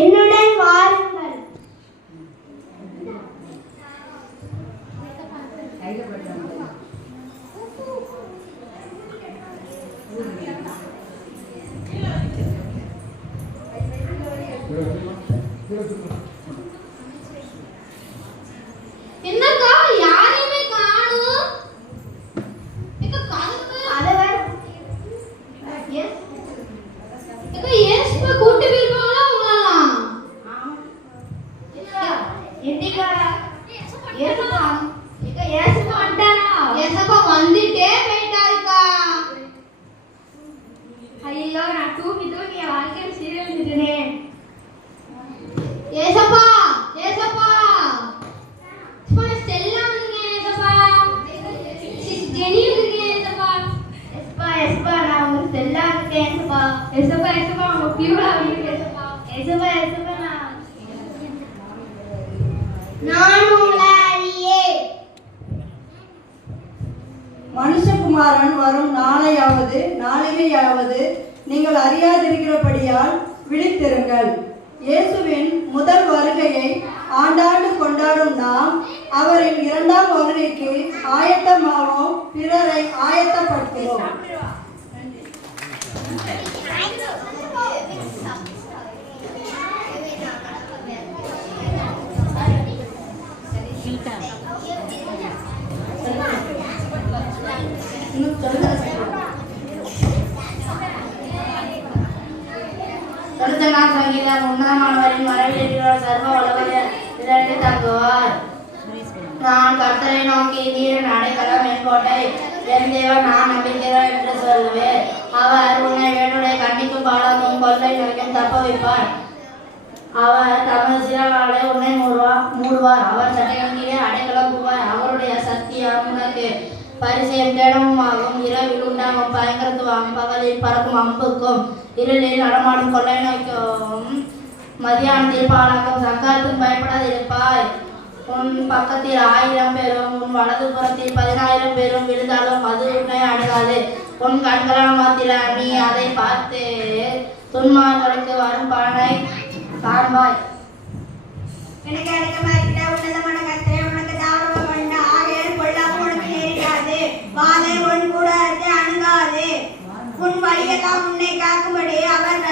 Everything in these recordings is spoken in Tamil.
என்னுடன் வாருங்கள். என்னக்கா யாரையுமே காணோம்? ஏக்கா கதவு அதவர் எஸ் ஏக்கா எஸ்பா கூட்டி போயிருவாங்களா உங்களலாம்? ஏக்கா என்னக்கா ஏசப்பா ஏக்கா ஏசப்பா வந்துட்டாரா? ஏசப்பா வந்துட்டே போயிட்டாருக்கா. ஐயோ நான் தூக்கி தூக்கி என் வாழ்க்கையில சீரழிஞ்சிட்டேனே. ஏசப்பா ஏசப்பா ஸ்டெல்லா வந்துங்க. ஏசப்பா ஜெனி வந்துங்க. ஏசப்பா எஸ்பா எஸ்பா நான் உங்க ஸ்டெல்லா இருக்கேன். ஏசப்பா ஏசப்பா ஏசப்பா உங்க பியூரா வந்துங்க. ஏசப்பா ஏசப்பா ஏசப்பா நான் உங்களை அறியே. மனுஷகுமாரன் வரும் நாளையாவது நீங்கள் அறியாதிருக்கிறபடியால் விழித்திருங்கள். இயேசுவின் முதல் வருகையை ஆண்டாண்டு கொண்டாடும் நாம் அவரின் இரண்டாம் வருகைக்கு ஆயத்தமாவோம், பிறரை ஆயத்தப்படுத்துவோம். உன்னதமானவரின் மறைவில் சர்வ உலகில் தங்குவார். நான் கர்த்தரை நோக்கி நீரின் அடைக்கலம் கோட்டை. என் தேவன் நான் நம்பிக்கிறேன் என்று சொல்லுவேன். அவர் உன்னை வேண்டுடைய கண்ணிக்கும் பாலாக்கும் கொள்ளை நோய்க்கும் தப்ப வைப்பார். அவர் தமது சிறகாலை உன்னை மூடுவார். அவர் சட்டையின் கீழே அடைக்கலம் புவார். அவருடைய சக்தியால் உனக்கு பரிசயம் கேடமும் ஆகும். இரவில் உண்டாகும் பயங்கரத்துவம், பகலில் பறக்கும் அம்புக்கும், இருளில் நடமாடும் கொள்ளை நோய்க்கும், மதியானத்தில் பாலாக்கும் சங்காரத்துக்கு பயப்படாதிருப்பாய். உன் பக்கத்தில் 1000 பேரும் உன் வலது புறத்தில் 10000 பேரும் விழுந்தாலும் அது உன்னை அணுகாது. உன் கண்களால் மாத்திர நீ அதை பார்த்து துன்மார்களுக்கு வரும் பலனை காண்பாய். எனக்கு அடக்கமாயிருக்கிற உன்னதமான கர்த்தரே, உனக்கு தாவரம் கொண்ட ஆகையால் பொல்லாப்பு உனக்கு நேரிடாது. வாதை உன் கூடாரத்தை அணுகாது. உன் வழியெல்லாம் உன்னை காக்கும்படி அவர்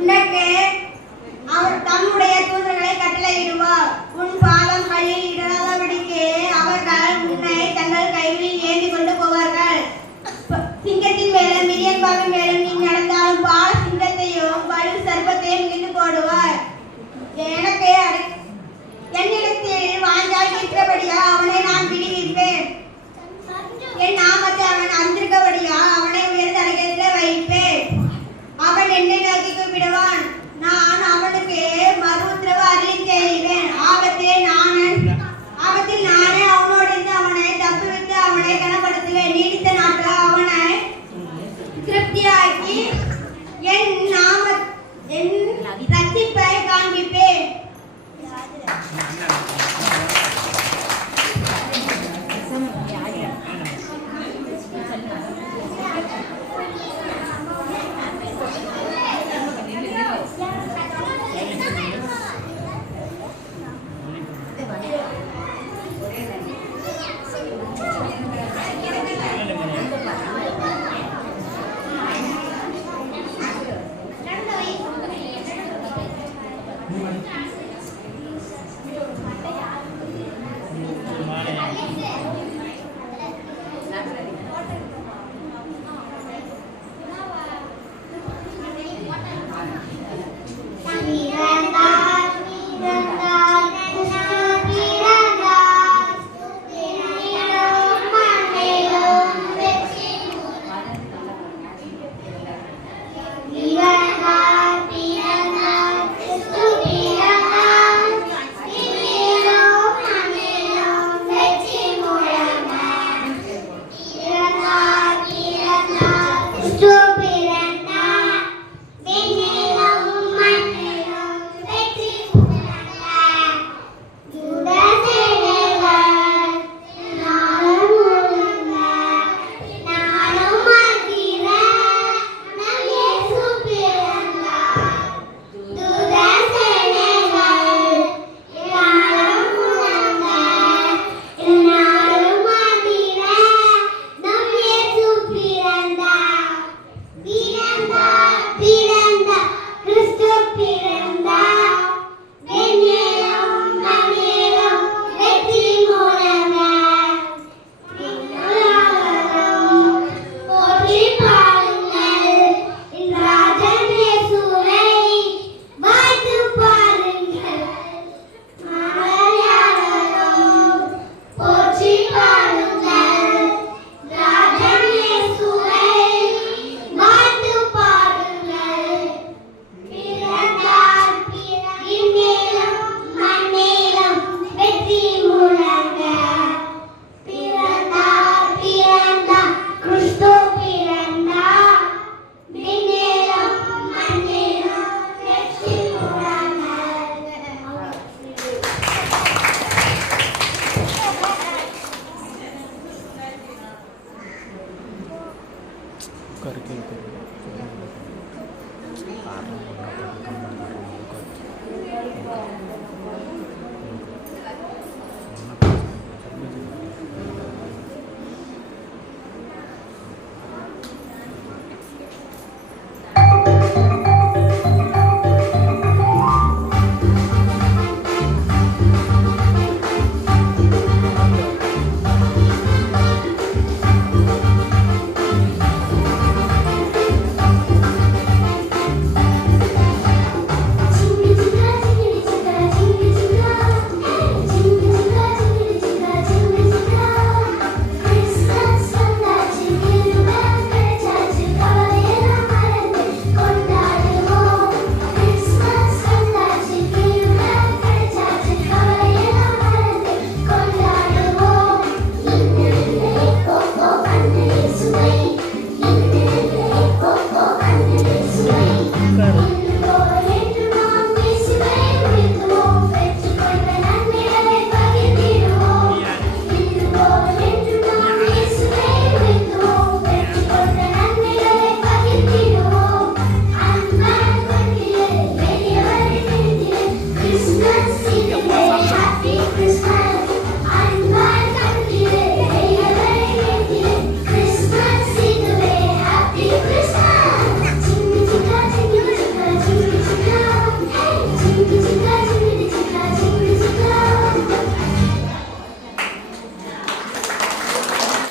உனக்கு